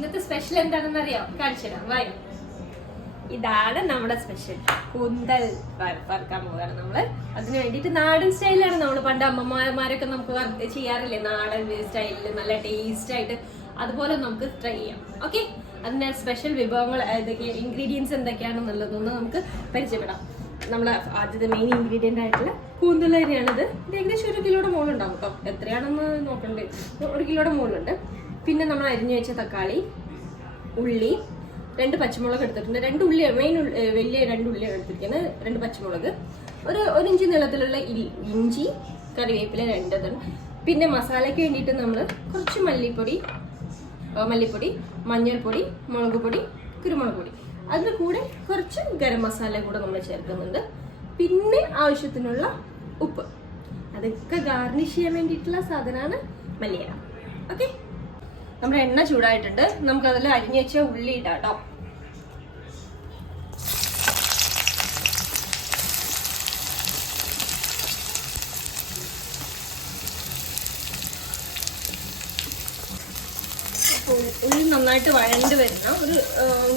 ഇന്നത്തെ സ്പെഷ്യൽ എന്താണെന്ന് അറിയാം, കാണിച്ചു തരാം. വായോ, ഇതാണ് നമ്മുടെ സ്പെഷ്യൽ. കൂന്തൽ വറുക്കാൻ പോവുകയാണ് നമ്മള്. അതിന് വേണ്ടിയിട്ട് നാടൻ സ്റ്റൈലാണ് നമ്മൾ പണ്ട് അമ്മമാരൊക്കെ നമുക്ക് ചെയ്യാറില്ലേ, നാടൻ സ്റ്റൈലില് നല്ല ടേസ്റ്റ് ആയിട്ട്. അതുപോലെ നമുക്ക് ട്രൈ ചെയ്യാം. ഓക്കെ, അതിന്റെ സ്പെഷ്യൽ വിഭവങ്ങൾ ഏതൊക്കെയാണ്, ഇൻഗ്രീഡിയൻസ് എന്തൊക്കെയാണെന്നുള്ളതൊന്ന് നമുക്ക് പരിചയപ്പെടാം. നമ്മുടെ ആദ്യത്തെ മെയിൻ ഇൻഗ്രീഡിയന്റ് ആയിട്ടുള്ള കൂന്തൽ തന്നെയാണിത്. ഇത് ഏകദേശം 1 കിലോയുടെ മുകളിലുണ്ടാവും കേട്ടോ. എത്രയാണെന്ന് നോക്കണ്ടേ, 1 കിലോയുടെ മുകളിലുണ്ട്. പിന്നെ നമ്മൾ അരിഞ്ഞു വെച്ച തക്കാളി, ഉള്ളി, 2 പച്ചമുളക് എടുത്തിട്ടുണ്ട്. 2 ഉള്ളി, മെയിൻ വലിയ 2 ഉള്ളിയാണ് എടുത്തിരിക്കുന്നത്. 2 പച്ചമുളക്, ഒരു ഇഞ്ചി നീളത്തിലുള്ള ഇഞ്ചി, കറിവേപ്പില 2. പിന്നെ മസാലയ്ക്ക് വേണ്ടിയിട്ട് നമ്മൾ കുറച്ച് മല്ലിപ്പൊടി, മഞ്ഞൾപ്പൊടി, മുളക് പൊടി, കുരുമുളക് പൊടി, അതിന് കൂടെ കുറച്ച് ഗരം മസാല കൂടെ നമ്മൾ ചേർക്കുന്നുണ്ട്. പിന്നെ ആവശ്യത്തിനുള്ള ഉപ്പ്. അതൊക്കെ ഗാർണിഷ് ചെയ്യാൻ വേണ്ടിയിട്ടുള്ള സാധനമാണ് മല്ലിയില. ഓക്കെ, നമ്മുടെ എണ്ണ ചൂടായിട്ടുണ്ട്. നമുക്കതിൽ അരിഞ്ഞു വെച്ച ഉള്ളി ഇടാം കേട്ടോ. ഉള്ളി നന്നായിട്ട് വഴണ്ട് വരുന്ന ഒരു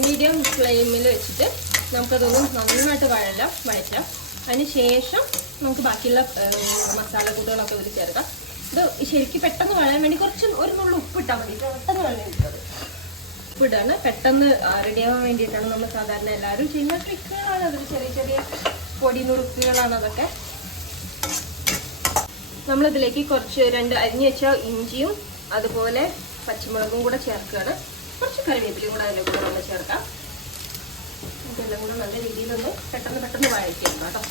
മീഡിയം ഫ്ലെയിമിൽ വെച്ചിട്ട് നമുക്കതൊന്ന് നന്നായിട്ട് വഴറ്റാം. അതിന് ശേഷം നമുക്ക് ബാക്കിയുള്ള മസാലക്കൂട്ടുകളൊക്കെ ഇതിൽ ചേർക്കാം. ഇത് ശരിക്കും പെട്ടെന്ന് വഴയാൻ വേണ്ടി ഒരു നുള്ളു ഉപ്പിട്ടാൽ മതി. പെട്ടെന്ന് വഴയാൻ ഉപ്പിടാണ്, പെട്ടെന്ന് റെഡിയാവാൻ വേണ്ടിയിട്ടാണ്. നമ്മൾ സാധാരണ എല്ലാവരും ചെയ്യുന്ന ട്രിക്കുകളാണ് അതൊരു, ചെറിയ പൊടി നുറുക്കുകളാണ് അതൊക്കെ. നമ്മളിതിലേക്ക് കുറച്ച് 2 അരിഞ്ഞു വെച്ച ഇഞ്ചിയും അതുപോലെ പച്ചമുളകും കൂടെ ചേർക്കുകയാണ്. കുറച്ച് കറിവേപ്പിലയും കൂടെ അതിൻ്റെ കൂടെ നമ്മൾ ചേർക്കാം. ഇതെല്ലാം കൂടെ നല്ല രീതിയിലൊന്ന് പെട്ടെന്ന് വഴറ്റിയെടുക്കാം കേട്ടോ.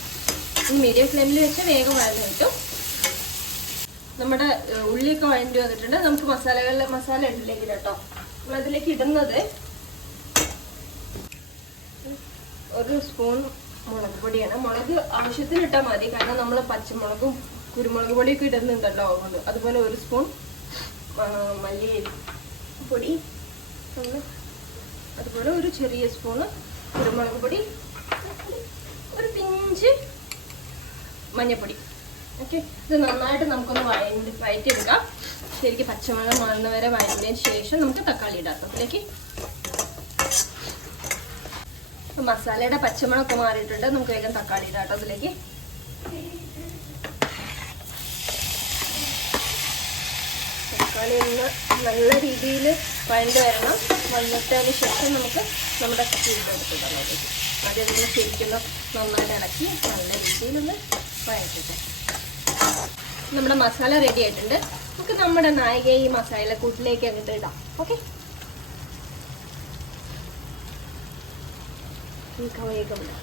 മീഡിയം ഫ്ലെയിമിൽ വെച്ച് വേഗം വഴഞ്ഞു കിട്ടും. നമ്മുടെ ഉള്ളിയൊക്കെ വഴറ്റി വന്നിട്ടുണ്ട്. നമുക്ക് മസാല ഇടിലേക്ക് കേട്ടോ. നമ്മളതിലേക്ക് ഇടുന്നത് 1 സ്പൂൺ മുളക് പൊടിയാണ്. മുളക് ആവശ്യത്തിന് ഇട്ടാൽ മതി, കാരണം നമ്മൾ പച്ചമുളകും കുരുമുളക് പൊടിയൊക്കെ ഇടുന്നുണ്ടല്ലോ അതുകൊണ്ട്. അതുപോലെ 1 സ്പൂൺ മല്ലിപ്പൊടി, അതുപോലെ ഒരു ചെറിയ സ്പൂണ് കുരുമുളക് പൊടി, ഒരു പിഞ്ച് മഞ്ഞൾപ്പൊടി. ഓക്കെ, ഇത് നന്നായിട്ട് നമുക്കൊന്ന് വഴറ്റിയെടുക്കാം. ശരിക്കും പച്ചമണം മാറുന്ന വരെ വഴറ്റിയതിന് ശേഷം നമുക്ക് തക്കാളി ഇടാം അതിലേക്ക്. മസാലയുടെ പച്ചമണമൊക്കെ മാറിയിട്ടുണ്ട്. നമുക്ക് വേഗം തക്കാളി ഇടാം അതിലേക്ക്. തക്കാളി ഒന്ന് നല്ല രീതിയിൽ വഴണ്ട് വരണം. വഴറ്റതിന് ശേഷം നമുക്ക് നമ്മുടെ ചീരെടുത്തിടാം അതിലേക്ക്. ആദ്യം നമ്മൾ ശരിക്കും നന്നായിട്ട് ഇളക്കി നല്ല രീതിയിലൊന്ന് വഴറ്റട്ടെ. നമ്മുടെ മസാല റെഡി ആയിട്ടുണ്ട്. നമുക്ക് നമ്മുടെ നായിക ഈ മസാല കൂട്ടിലേക്ക് അങ്ങോട്ട് ഇടാം. ഓക്കെ, വേഗം ഇടാം.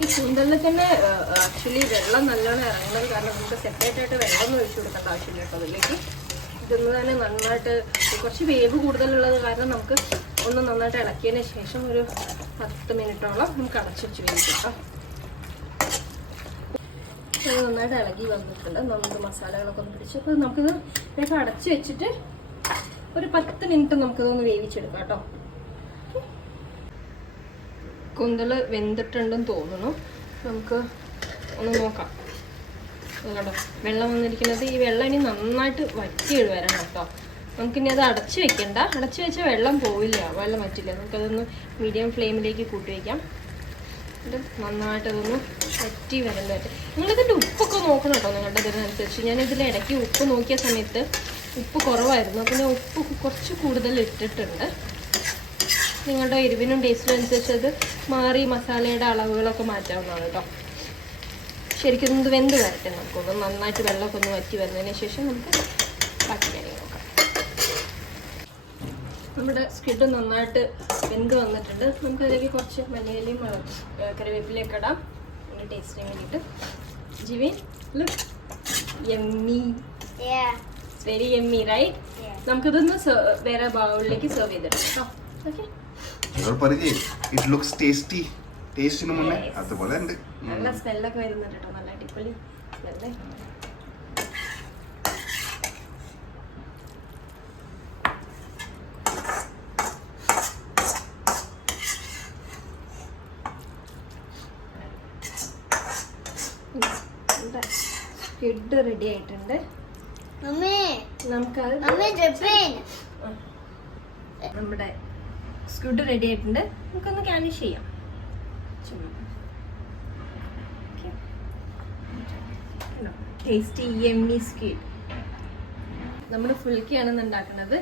ഈ കൂന്തലിൽ തന്നെ ആക്ച്വലി വെള്ളം നല്ലോണം ഇറങ്ങുന്നത് കാരണം നമുക്ക് സെപ്പറേറ്റ് ആയിട്ട് വെള്ളമൊന്നും ഒഴിച്ചു കൊടുക്കേണ്ട ആവശ്യമില്ല കേട്ടോ അതിലേക്ക്. ഇതൊന്ന് തന്നെ നന്നായിട്ട് കുറച്ച് വേവ് കൂടുതലുള്ളത് കാരണം നമുക്ക് ഒന്ന് നന്നായിട്ട് ഇളക്കിയതിന് ശേഷം ഒരു 10 മിനിറ്റോളം നമുക്ക് അടച്ചു വെച്ച് വേവിക്കാം. അത് നന്നായിട്ട് ഇളകി വന്നിട്ടുണ്ട്. നമുക്ക് മസാലകളൊക്കെ ഒന്ന് പിടിച്ചു. അപ്പോൾ നമുക്കിത് വേഗം അടച്ചു വെച്ചിട്ട് ഒരു 10 മിനിറ്റ് നമുക്കിതൊന്ന് വേവിച്ചെടുക്കാം കേട്ടോ. കൂന്തൽ വെന്തിട്ടുണ്ടെന്ന് തോന്നുന്നു. നമുക്ക് ഒന്ന് നോക്കാം. കേട്ടോ, വെള്ളം വന്നിരിക്കുന്നത്, ഈ വെള്ളം ഇനി നന്നായിട്ട് വറ്റി വരണം കേട്ടോ. നമുക്കിനി അത് അടച്ച് വെക്കണ്ട. അടച്ച് വെച്ചാൽ വെള്ളം പോവില്ല, വെള്ളം വറ്റില്ല. നമുക്കതൊന്ന് മീഡിയം ഫ്ലെയിമിലേക്ക് കൂട്ടി വയ്ക്കാം. എന്നിട്ട് നന്നായിട്ട് അതൊന്ന് വറ്റി വരുന്നതായിട്ട് നിങ്ങളിതിൻ്റെ ഉപ്പൊക്കെ നോക്കണം കേട്ടോ. നിങ്ങളുടെ ഇതിനനുസരിച്ച് ഞാനിതിൽ ഇടയ്ക്ക് ഉപ്പ് നോക്കിയ സമയത്ത് ഉപ്പ് കുറവായിരുന്നു. അപ്പോൾ ഞാൻ ഉപ്പ് കുറച്ച് കൂടുതൽ ഇട്ടിട്ടുണ്ട്. നിങ്ങളുടെ എരിവിനും ടേസ്റ്റിനും അനുസരിച്ച് അത് മാറി മസാലയുടെ അളവുകളൊക്കെ മാറ്റാവുന്നതാണ് കേട്ടോ. ശരിക്കും ഇത് വെന്ത് വരട്ടെ. നമുക്കൊന്ന് നന്നായിട്ട് വെള്ളമൊക്കെ ഒന്ന് വറ്റി വരുന്നതിന് ശേഷം നമുക്ക് ബാക്കി കാര്യങ്ങൾ നോക്കാം. നമ്മുടെ സ്ക്വിഡ് നന്നായിട്ട് വെന്ത് വന്നിട്ടുണ്ട്. നമുക്കതിലേക്ക് കുറച്ച് മല്ലിയിലയും കറിവേപ്പിലയൊക്കെ ഇടാം അതിൻ്റെ ടേസ്റ്റിന് വേണ്ടിയിട്ട്. ജിവിൻ, look yummy, very yummy right. നമുക്കിതൊന്ന് വേറെ ബൗളിലേക്ക് സെർവ് ചെയ്തിടാം കേട്ടോ. Okay, it looks tasty. ടേസ്റ്റിന് മുന്നേ അതുപോലെ ഉണ്ട്. നല്ല സ്മെല്ലൊക്കെ വരുന്നുണ്ട് കേട്ടോ. നല്ല അടിപൊളി സ്മെല്ല്. സ്ക്വിഡ് റെഡി ആയിട്ടുണ്ട്. നമുക്കത് നമ്മുടെ സ്ക്വിഡ് റെഡി ആയിട്ടുണ്ട്. നമുക്കൊന്ന് ഗാർണിഷ് ചെയ്യാം. Tasty yummy squid. നമ്മൾ ഫുൽക്കയാണെന്ന് ഉണ്ടാക്കുന്നത്.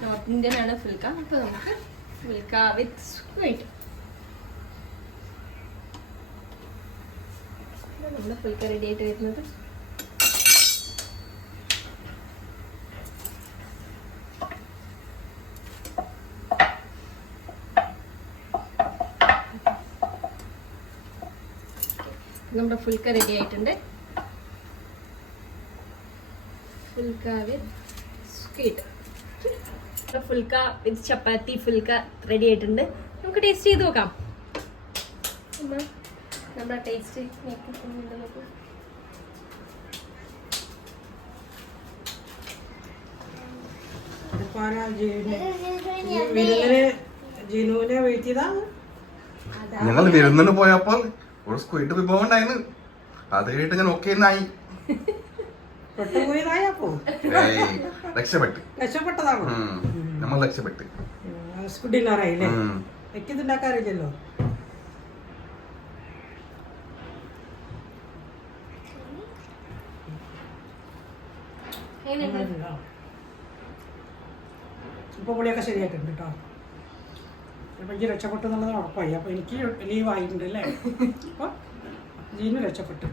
നോർത്ത് ഇന്ത്യൻ ആണ് ഫുൽക്ക. അപ്പോൾ നമുക്ക് ഫുൽക്ക വിത്ത് സ്ക്വിഡ്. നമ്മുടെ ഫുൽക്ക റെഡി ആയിട്ട് വരുന്നത്. നമ്മുടെ ഫുൽക്ക റെഡി ആയിട്ടുണ്ട്. ഫുൽക്ക വിത്ത് സ്ക്വിഡ്. ഫുൽക്ക വിത്ത് ചപ്പാത്തി ഫുൽക്ക റെഡി ആയിട്ടുണ്ട്. നമുക്ക് ടേസ്റ്റ് ചെയ്ത് നോക്കാം. നമ്മുടെ ടേസ്റ്റ് നോക്കൂ. ഞങ്ങൾ വിരുന്നിന് പോയപ്പോൾ ഒരു സ്ക്വിഡ് വിഭവം ഉണ്ടായിരുന്നു. അത് കേട്ട് ഞാൻ ഓക്കെ ആയി. രക്ഷപ്പെട്ടതാണ്. നമ്മൾ രക്ഷപ്പെട്ട് സ്കുഡില്ലാറായില്ലേ? എനിക്കിതുണ്ടാക്കാറില്ലല്ലോ. ഇപ്പൊ പുളിയൊക്കെ ശരിയായിട്ടുണ്ട് കേട്ടോ. അപ്പൊ എനിക്ക് രക്ഷപ്പെട്ടു എന്നുള്ളത് ഉറപ്പായി. അപ്പൊ എനിക്ക് ലീവ് ആയിട്ടുണ്ട് അല്ലേ? അപ്പൊ ജീനു രക്ഷപ്പെട്ടു.